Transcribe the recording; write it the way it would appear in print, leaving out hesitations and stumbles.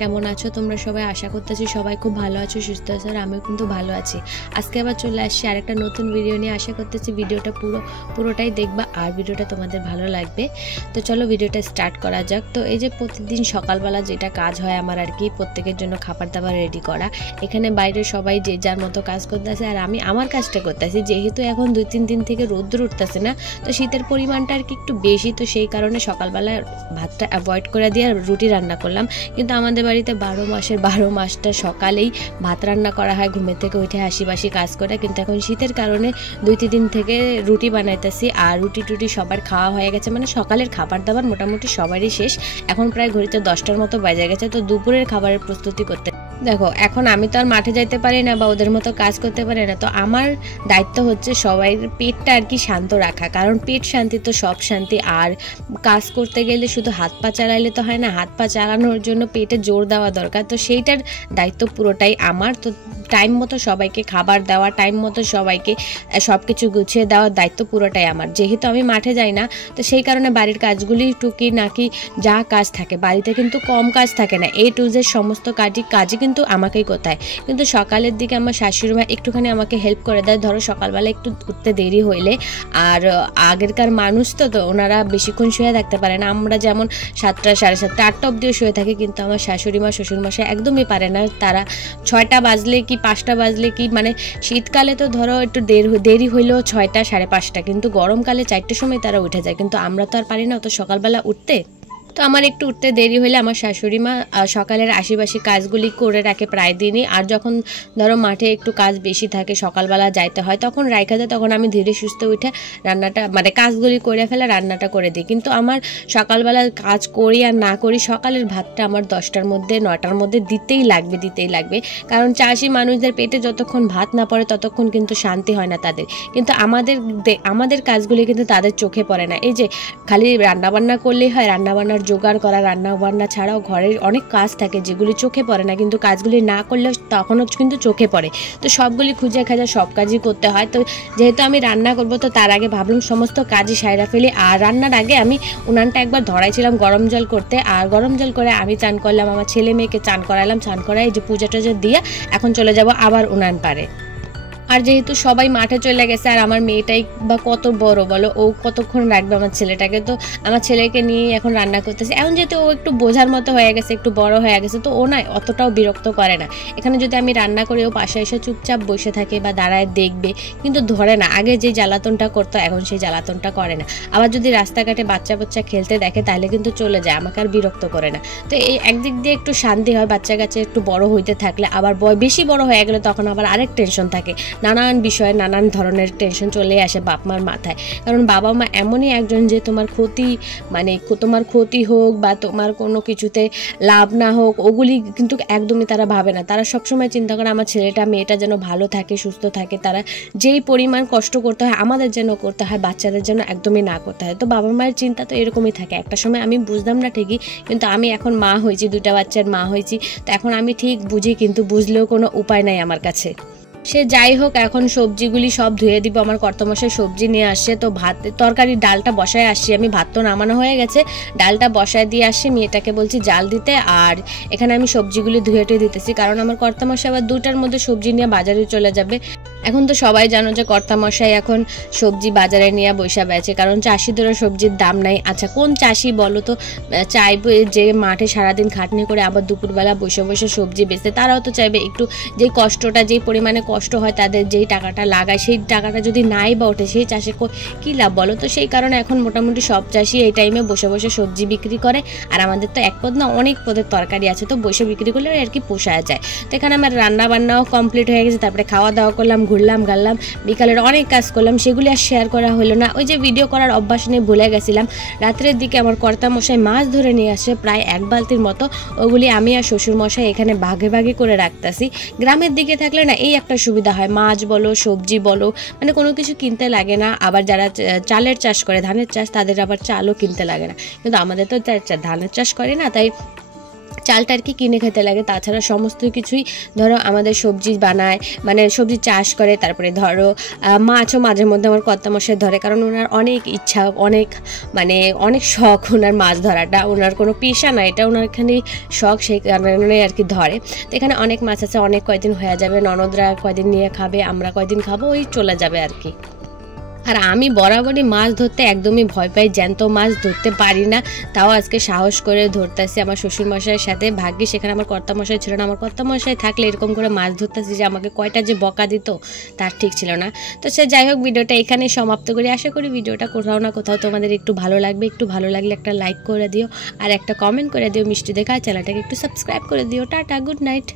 কেমন আছো তোমরা সবাই? আশা করতেছি সবাই খুব ভালো আছো, সুস্থ আছো। আর আমিও কিন্তু ভালো আছি। আজকে আবার চলে আসছি আরেকটা নতুন ভিডিও নিয়ে। আশা করতেছি ভিডিওটা পুরোটাই দেখবা আর ভিডিওটা তোমাদের ভালো লাগবে। তো চলো ভিডিওটা স্টার্ট করা যাক। তো এই যে প্রতিদিন সকালবেলা যেটা কাজ হয় আমার আর কি, প্রত্যেকের জন্য খাবার দাবার রেডি করা। এখানে বাইরে সবাই যে যার মতো কাজ করতেছে আর আমি আমার কাজটা করতেছি। যেহেতু এখন 2-3 দিন থেকে রোদ্দুর উঠতেছে না, তো শীতের পরিমাণটা আর কি একটু বেশি, তো সেই কারণে সকালবেলা ভাতটা অ্যাভয়েড করে দিয়ে রুটি রান্না করলাম। কিন্তু আমাদের বাড়িতে 12 মাসটা সকালেই ভাত রান্না করা হয়, ঘুমের থেকে উঠে হাসি কাজ করে। কিন্তু এখন শীতের কারণে 2-3 দিন থেকে রুটি বানাইতেছি। আর রুটি টুটি সবার খাওয়া হয়ে গেছে, মানে সকালের খাবার দাবার মোটামুটি সবারই শেষ। এখন প্রায় ঘড়িতে 10টার মতো বাজে গেছে। তো দুপুরের খাবারের প্রস্তুতি করতে দেখো, এখন আমি তো আর মাঠে যাইতে পারি না বা ওদের মতো কাজ করতে পারি না। তো আমার দায়িত্ব হচ্ছে সবাই পেটটা আর কি শান্ত রাখা, কারণ পেট শান্তি তো সব শান্তি। আর কাজ করতে গেলে শুধু হাত পা চালাইলে তো হয় না, হাত পা চালানোর জন্য পেটে জোর দেওয়া দরকার। তো সেইটার দায়িত্ব পুরোটাই আমার। তো টাইম মতো সবাইকে খাবার দেওয়া, টাইম মতো সবাইকে সব কিছু গুছিয়ে দেওয়ার দায়িত্ব পুরোটাই আমার। যেহেতু আমি মাঠে যাই না, তো সেই কারণে বাড়ির কাজগুলি টুকি নাকি যা কাজ থাকে, বাড়িতে কিন্তু কম কাজ থাকে না। A to Z সমস্ত কাজই কিন্তু আমাকেই করতে হয়। কিন্তু সকালের দিকে আমার শাশুড়ি মা একটুখানি আমাকে হেল্প করে দেয়। ধরো সকালবেলা একটু উঠতে দেরি হইলে, আর আগেরকার মানুষ তো ওনারা বেশিক্ষণ শুয়ে থাকতে পারে না। আমরা যেমন 7টা, 7:30, 8টা অবধিও শুয়ে থাকি, কিন্তু আমার শাশুড়ি মা শ্বশুরমশাই একদমই পারে না। তারা 6টা বাজলে কি 5টা বাজলে কি, মানে শীতকালে তো ধরো একটু দেরি হইলেও 6টা, 5:30, কিন্তু গরমকালে 4টের সময় তারা উঠে যায়। কিন্তু আমরা তো আর পারি না অত সকালবেলা উঠতে। তো আমার একটু উঠতে দেরি হলে আমার শাশুড়ি মা সকালের আশিবাসী কাজগুলি করে রাখে প্রায় দিনই। আর যখন ধরো মাঠে একটু কাজ বেশি থাকে, সকালবেলা যাইতে হয়, তখন রাইখা যায়, তখন আমি ধীরে সুস্থে উঠে রান্নাটা মানে কাজগুলি করে ফেলে রান্নাটা করে দিই। কিন্তু আমার সকালবেলা কাজ করি আর না করি, সকালের ভাতটা আমার 10টার মধ্যে 9টার মধ্যে দিতেই লাগবে। কারণ চাষি মানুষদের পেটে যতক্ষণ ভাত না পড়ে ততক্ষণ কিন্তু শান্তি হয় না তাদের। কিন্তু আমাদের কাজগুলি কিন্তু তাদের চোখে পড়ে না। এই যে খালি রান্নাবান্না করলেই হয়, রান্নাবান্নার জোগাড় করা, রান্নাবান্না ছাড়াও ঘরের অনেক কাজ থাকে যেগুলি চোখে পড়ে না, কিন্তু কাজগুলি না করলেও তখনও কিন্তু চোখে পড়ে। তো সবগুলি খুঁজে খাজা সব কাজই করতে হয়। তো যেহেতু আমি রান্না করব, তো তার আগে ভাবলাম সমস্ত কাজই সাইরা ফেলি। আর রান্নার আগে আমি উনানটা একবার ধরাইছিলাম গরম জল করতে, আর গরম জল করে আমি চান করলাম, আমার ছেলে মেয়েকে চান করালাম, চান করাই যে পূজা টুজা দিয়ে এখন চলে যাব আবার উনান পারে। আর যেহেতু সবাই মাঠে চলে গেছে, আর আমার মেয়েটাই বা কত বড় বলো, ও কতক্ষণ রাখবে আমার ছেলেটাকে। তো আমার ছেলেকে নিয়ে এখন রান্না করতেছে। এখন যেহেতু ও একটু বোঝার মতো হয়ে গেছে, একটু বড় হয়ে গেছে, তো ও না অতটাও বিরক্ত করে না। এখানে যদি আমি রান্না করি, ও পাশে এসে চুপচাপ বসে থাকে বা দাঁড়ায় দেখবে, কিন্তু ধরে না। আগে যে জ্বালাতনটা করতো এখন সেই জ্বালাতনটা করে না। আবার যদি রাস্তাঘাটে বাচ্চা খেলতে দেখে তাহলে কিন্তু চলে যায়, আমাকে আর বিরক্ত করে না। তো এই একদিক দিয়ে একটু শান্তি হয়, বাচ্চা কাছে একটু বড় হইতে থাকলে। আবার বেশি বড় হয়ে গেলে তখন আবার আরেক টেনশন থাকে, নানান বিষয়ে নানান ধরনের টেনশন চলে আসে বাপ মার মাথায়। কারণ বাবা মা এমনই একজন যে তোমার ক্ষতি হোক বা তোমার কোনো কিছুতে লাভ না হোক, ওগুলি কিন্তু একদমই তারা ভাবে না। তারা সবসময় চিন্তা করে আমার ছেলেটা মেয়েটা যেন ভালো থাকে, সুস্থ থাকে। তারা যেই পরিমাণ কষ্ট করতে হয় আমাদের যেন করতে হয়, বাচ্চাদের যেন একদমই না করতে হয়। তো বাবা মায়ের চিন্তা তো এরকমই থাকে। একটা সময় আমি বুঝতাম না ঠিকই, কিন্তু আমি এখন মা হয়েছি, 2টা বাচ্চার মা হয়েছি, তো এখন আমি ঠিক বুঝি, কিন্তু বুঝলেও কোনো উপায় নাই আমার কাছে। সে যাই হোক, এখন সবজিগুলি সব ধুয়ে দিব। আমার কর্তামশাই সবজি নিয়ে আসছে, তো তরকারির ডালটা বসায় আসছি আমি। ভাত তো নামানো হয়ে গেছে, ডালটা বসায় দিয়ে আসছি, মেয়েটাকে বলছি জাল দিতে। আর এখানে আমি সবজিগুলি ধুয়ে দিতেছি, কারণ আমার কর্তামশাই আবার 2টার মধ্যে সবজি নিয়ে বাজারে চলে যাবে। এখন তো সবাই জানো যে কর্তামশাই এখন সবজি বাজারে নিয়ে বৈশা বেচে, কারণ চাষিদেরও সবজির দাম নাই। আচ্ছা, কোন চাষি বলো তো চাইবে যে মাঠে সারাদিন খাটনি করে আবার দুপুরবেলা বসে সবজি বেচতে? তারাও তো চাইবে একটু যেই কষ্টটা, যেই পরিমাণে কষ্ট হয় তাদের, যেই টাকাটা লাগায়, সেই টাকাটা যদি নাই বা ওঠে, সেই চাষে কী লাভ বলো? তো সেই কারণে এখন মোটামুটি সব চাষি এই টাইমে বসে সবজি বিক্রি করে। আর আমাদের তো এক পদ না, অনেক পদের তরকারি আছে, তো বসে বিক্রি করলে আর কি পোষায় যায়। তো এখানে আমার রান্না বান্নাও কমপ্লিট হয়ে গেছে। তারপরে খাওয়া দাওয়া করলাম, ঘুরলাম গাল্লাম, বিকালের অনেক কাজ করলাম, সেগুলি আর শেয়ার করা হলো না। ওই যে ভিডিও করার অভ্যাস নিয়ে ভুলে গেছিলাম। রাত্রের দিকে আমার কর্তামশাই মাছ ধরে নিয়ে আসে প্রায় 1 বালতির মতো। ওগুলি আমি আর শ্বশুরমশাই এখানে ভাগে করে রাখতেছি। গ্রামের দিকে থাকলে না এই একটা সুবিধা হয়, মাছ বলো সবজি বলো, মানে কোনো কিছু কিনতে লাগে না। আবার যারা চালের চাষ করে, ধানের চাষ, তাদের আবার চালও কিনতে লাগে না। কিন্তু আমাদের তো ধানের চাষ করে না, তাই চালটা আর কি কিনে খেতে লাগে। তাছাড়া সমস্ত কিছুই ধরো আমাদের সবজি বানায়, মানে সবজি চাষ করে। তারপরে ধরো মাছও মাঝে মধ্যে আমার কর্তামশাই ধরে, কারণ ওনার অনেক ইচ্ছা, অনেক শখ ওনার মাছ ধরাটা। ওনার কোনো পেশা না, এটা ওনার এখানে শখ, সেই কারণে আর কি ধরে। তো এখানে অনেক মাছ আছে, অনেক কয়দিন হয়ে যাবে, ননদরা কয়দিন নিয়ে খাবে, আমরা কয়দিন খাবো, ওই চলে যাবে আর কি। আর আমি বরাবরই মাছ ধরতে একদমই ভয় পাই, জ্যান্ত মাছ ধরতে পারি না। তাও আজকে সাহস করে ধরতেছি আমার শ্বশুরমশাইয়ের সাথে। ভাগ্যে সেখানে আমার কর্তামশাই ছিল না, আমার কর্তামশাই থাকলে এরকম করে মাছ ধরতেছি যে আমাকে কয়টা যে বকা দিত তার ঠিক ছিল না। তো সে যাই হোক, ভিডিওটা এখানেই সমাপ্ত করি। আশা করি ভিডিওটা কোথাও না কোথাও তোমাদের একটু ভালো লাগবে। একটু ভালো লাগলে একটা লাইক করে দিও, আর একটা কমেন্ট করে দিও মিষ্টি দেখা, চ্যানেলটাকে একটু সাবস্ক্রাইব করে দিও। Tata, good night.